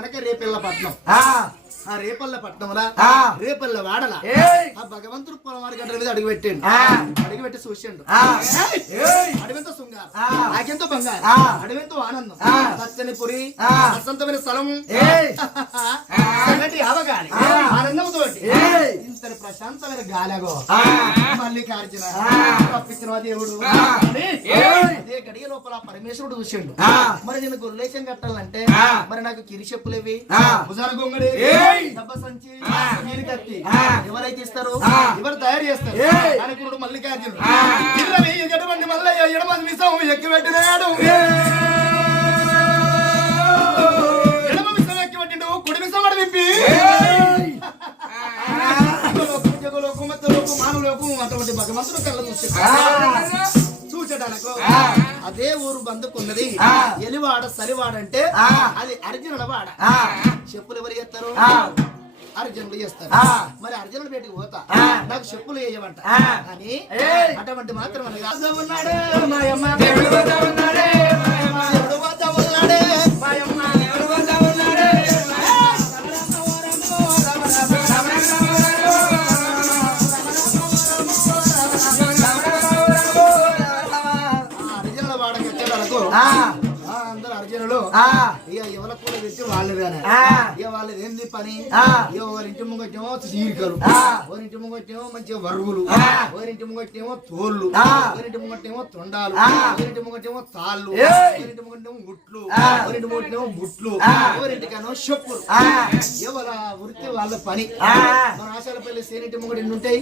కనుక రేపెల్లపట్నం ఆ రేపల్ల పట్నంలా రేపల్ల వాడల ఆ భగవంతుడు పొలవారి గడ్డల మీద అడుగు పెట్టాడు అడుగుపెట్టి చూసిండు అడవింతో శృంగారం ఆకెంతో బంగారు అడవింతో ఆనందం పచ్చని పురి వసంతమైన స్థలం అవగాలి ఆనందంతో ఇంతటి ప్రశాంతమైన గాలగో మల్లికార్జున తప్పించిన దేవుడు అదే గడియ లోపల పరమేశ్వరుడు చూసిండు మరి నేను గొల్లేశం కట్టాలంటే మరి నాకు కిరి చెప్పులేవి భుజాన గొంగడి డబ్బ సంచి కత్తి ఎవరైతే ఇస్తారు ఎవరు తయారు చేస్తారు అనుకున్నాడు మల్లికార్జునుడు ఎటువంటి మల్లయ్య ఎడమంది విషం ఎక్కి పెట్టినాడు ఎడమ విషం ఎక్కి పెట్టిండు కుడి విషం అడి విప్పి మానవులకు అటువంటి భగవంతుడు కళ్ళ చూసేటాలకు అదే ఊరు బందుకున్నది ఎలివాడ సరివాడంటే అది అర్జునుల వాడ చెప్పులు ఎవరు చేస్తారు అర్జునుడు చేస్తారు మరి అర్జునుడు బయటికి పోతా నాకు చెప్పులు వేయమంట అని అటువంటి మాత్రం ఉన్నాడే మాయమ్మ అందరు అర్జునులు ఇక ఎవరి కూడా పెట్టి వాళ్ళు ఇక వాళ్ళది ఏంది పని ఇక ఒకరింటి ముంగట్టేమో చీరికలు ఒకరింటి ముంగట్టేమో మంచిగా వరుగులు ఒకరింటి ముంగట్టేమో తోళ్ళు ఒకరింటి ముంగట్టేమో తొండాలు ఒకరింటి ముంగట్టేమో తాళ్ళు ఒకరింటి ముంగట్టేమో గుట్లు ఒకరింటి ముంగట్టేమో బుట్లు ఎవరింటికనో చెప్పులు ఎవర వృత్తి వాళ్ళ పని మన ఆశాలపల్లి సేనింటి ముంగటి ఎన్ని ఉంటాయి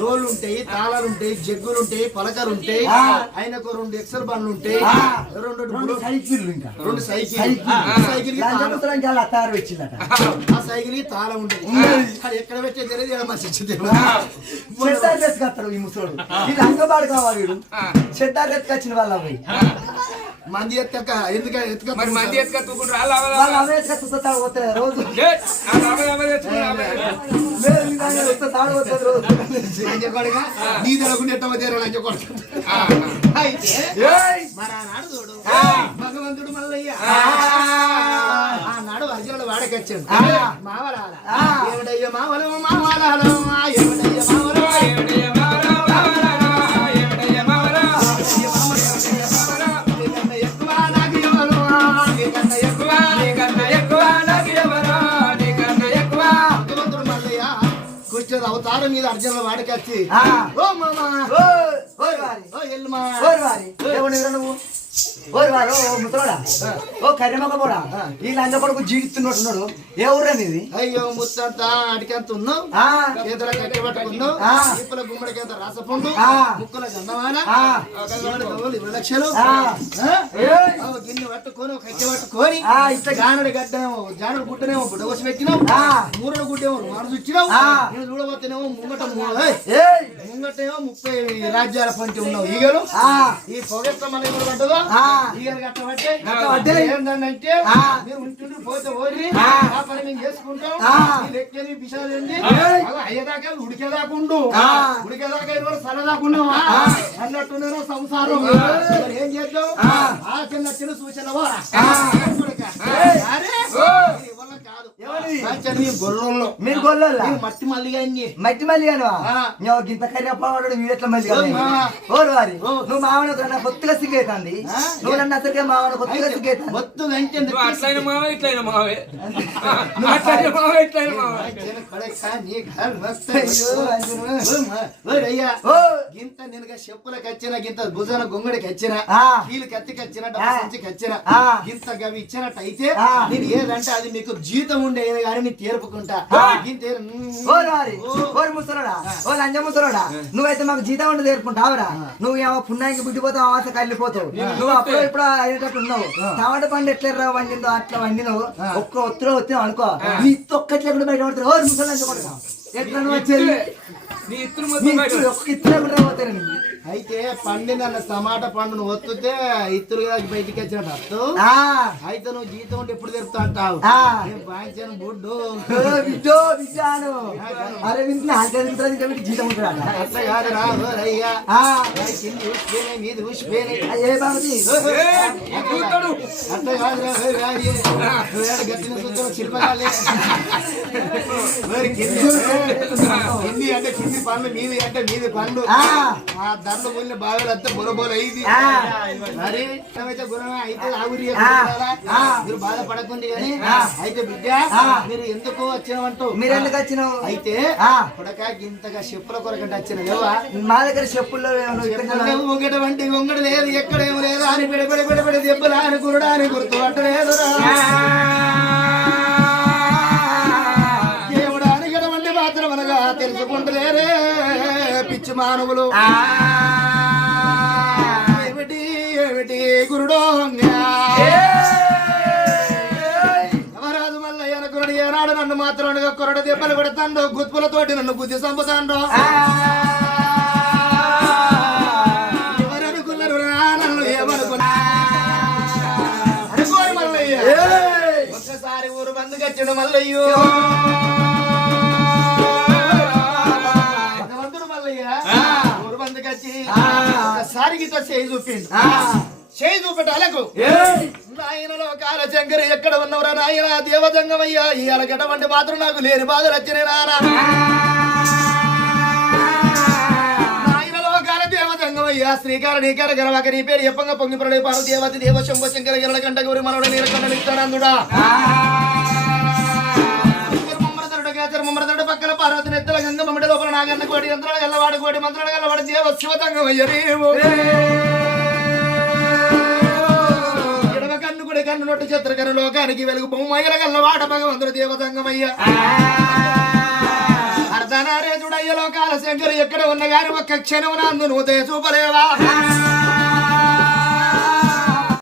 డోళ్ళు ఉంటాయి తాళాలు ఉంటాయి జగ్గులు ఉంటాయి పలకలు ఉంటాయి ఆయనకు 2 ఎక్సర్ బండ్లు ఉంటాయి 2 సైకిళ్ళు ఇంకా 2 సైకిల్ ఆ సైకిల్ తాళం ఉంటుంది అది ఎక్కడ పెట్టే తెలియదు ఎక్కడ మనిషి ఈ ముసోడు ఇది అంగబాడు కావాలి వీడు చెడ్డారు ఎత్తుకొచ్చిన వాళ్ళ మంది ఎత్తుక ఎందుకు మంది ఎత్తుకుంటారు రోజు నీ తెలకుండా అయితే మరి ఆనాడు చూడు భగవంతుడు మల్లయ్య ఆనాడు అర్జునుడు వాడకొచ్చాడు మావలాల ఏమిటయ్య మావలు మావలాల ఏమిటయ్య మావలు అవతారం మీద అర్జునుల వాడికొచ్చి ఓ మామా నువ్వు ఓరి వారు ముసలోడా ఓ కర్రెమొక కూడా ఈ లంజ కొడుకు జీవిస్తున్నట్టున్నాడు ఏ ఊరా నీది అయ్యో ముత్తంతా అడికంత ఉన్నావు చేతుల కట్టె పట్టుకున్నావు ఇప్పుల గుమ్మడికంత రాసపుండు ముక్కుల గంధమాల 20 లక్షలు గిన్నె పట్టుకొని కట్టె పట్టుకొని ఇట్లా జానుడు గుడ్డనేమో బుడగోసి పెట్టినావు మూరడు గుడ్డేమో మాడు చుచ్చినావు నేను చూడబోతేనేమో ముంగటేమో 30 రాజ్యాల పంచి ఉన్నావు ఈగలు ఈ పొగెత్త మన పడ్డదో ఈగలు కట్టబట్టే ఏంటంటే మీరు ఉంటుండ్రి పోతే ఓరి ఆ పని మేము చేసుకుంటాం లెక్కని పిశాలండి అయ్యేదాకా ఉడికేదాకుండు ఉడికేదాకా ఇవ్వరు సరదాకుండవా అన్నట్టున్నారో సంసారం ఏం చేద్దాం ఆ చిన్న చిన్న సూచనవా మీరు గొల్లలో మట్టి మల్లిగా మట్టి మల్లిగాను గింత కర్రెప్పవాడు వీడెట్లా మల్లిగా ఓరు వారి నువ్వు మామను కొత్తగా సిగ్గైతుంది నువ్వు నన్ను అసలుగా మామను కొత్తగా సిగ్గైతుంది గింత నేను చెప్పులకు వచ్చిన గింత భుజాన గొంగడికి వచ్చిన కీలు కత్తికి వచ్చిన సంచికి వచ్చిన గింత గవి ఇచ్చినట్టు అయితే నేను ఏదంటే అది మీకు జీతం ఉండేది కానీ నేను తీర్పుకుంటా ముసలోడా ఓ లంజ ముసలోడా నువ్వైతే మాకు జీతం ఉండి తీర్పుకుంటావురా నువ్వు పుణ్యానికి బుద్ధిపోతావు ఆశ కళ్ళిపోతావు నువ్వు అప్పుడు ఇప్పుడు అయ్యేటట్టు ఉన్నావు టమాటా పండు ఎట్లా వండిందో అట్లా వండినావు ఒక్క ఒత్తులో వచ్చినావు అనుకో నీ తొక్కట్లే కూడా బయట పడతారు ఓ ముసలి ఎట్లా నువ్వు వచ్చేది ఒక్క ఇత్తు పోతారు అయితే పండిన టమాటా పండును ఒత్తుతే ఇత్తులుగా బయటికి వచ్చినట్టు అత్తు. అయితే నువ్వు జీతం ఉంటే ఎప్పుడు తెరుపుతా అంటావు. నేను బాయించాను బుడ్డు అరే జీతం ఉంటాడు అట్లా కాదు రా అయ్యా కింది ఊసిపోయినాయి మీది ఊసిపోయినాయి. ఏ బాబుజీ అట్లా కాదు రా గట్టిన చూస్తావు శిల్పకాలే కింది అంటే కింది పండ్లు మీది అంటే మీది పండ్లు ఆ దండ ముళ్ళ బావిలు అంతా బొరబోలు అయింది. మరి అయితే గుణమే అయితే ఆగురి మీరు బాధపడకుంది కానీ అయితే బిడ్డ మీరు ఎందుకు వచ్చినావంటూ మీరు ఎందుకు వచ్చినావు అయితే కొడక ఇంతగా చెప్పుల కొరకంటే వచ్చిన మా దగ్గర చెప్పుల్లో ఉంగట వంటి ఉంగడు లేదు ఎక్కడేమో లేదు అని పెడబడి పెడబడి దెబ్బలు అని గురుడా అని గుర్తు పట్టలేదు దేవుడు అనిగడ వంటి మాత్రం అనగా తెలుసుకుంటలేరే పిచ్చి మానవులు. ఏమిటి ఏమిటి గురుడో ఎవరాదు మల్లయ్య కురుడు ఏనాడు నన్ను మాత్రం కొరడు దెబ్బలు కొడతాండో గుత్పులతోటి నన్ను బుద్ధి చంపుతాండో ఎవరనుకున్నారు నన్ను ఏమనుకున్నా అనుకోరు మల్లయ్య. ఒక్కసారి ఊరు బంధు కచ్చడు మల్లయ్యో ఊరు బంధు కచ్చి ఒకసారి గీత చేయి చూపిండు. చేయి చూపెట్టాలకు నాయనలో కాల శంకరి ఎక్కడ ఉన్నవరా నాయన దేవజంగమయ్యా ఈ అలగట వంటి మాత్రం నాకు లేని బాధలు వచ్చినాయి నాయనలో కాల దేవజంగమయ్యా శ్రీకార నీకార గరవాక నీ పేరు ఎప్పంగా పొంగి ప్రళయ పారు దేవతి దేవ శంభ శంకర గరల కంట గురి మనవుడు నీలకండ నిత్యానందుడా ముమ్మరదడు పక్కన పార్వతి నెత్తల గంగ మమ్మడి లోపల నాగన్న కోటి యంత్రాల గల్లవాడు కోటి మంత్రాల గల్లవాడు దేవ శివతంగమయ్య ఎడవ కన్ను కూడా కన్ను నొట్టు చిత్రకరు లోకానికి వెలుగు బొమ్మయ్యల గల్లవాడ భగవంతుడు దేవతంగమయ్య అర్ధనారేజుడయ్య లోకాల శంకరు ఎక్కడ ఉన్న గాని ఒక్క క్షణం నందు నువ్వు చూపలేవా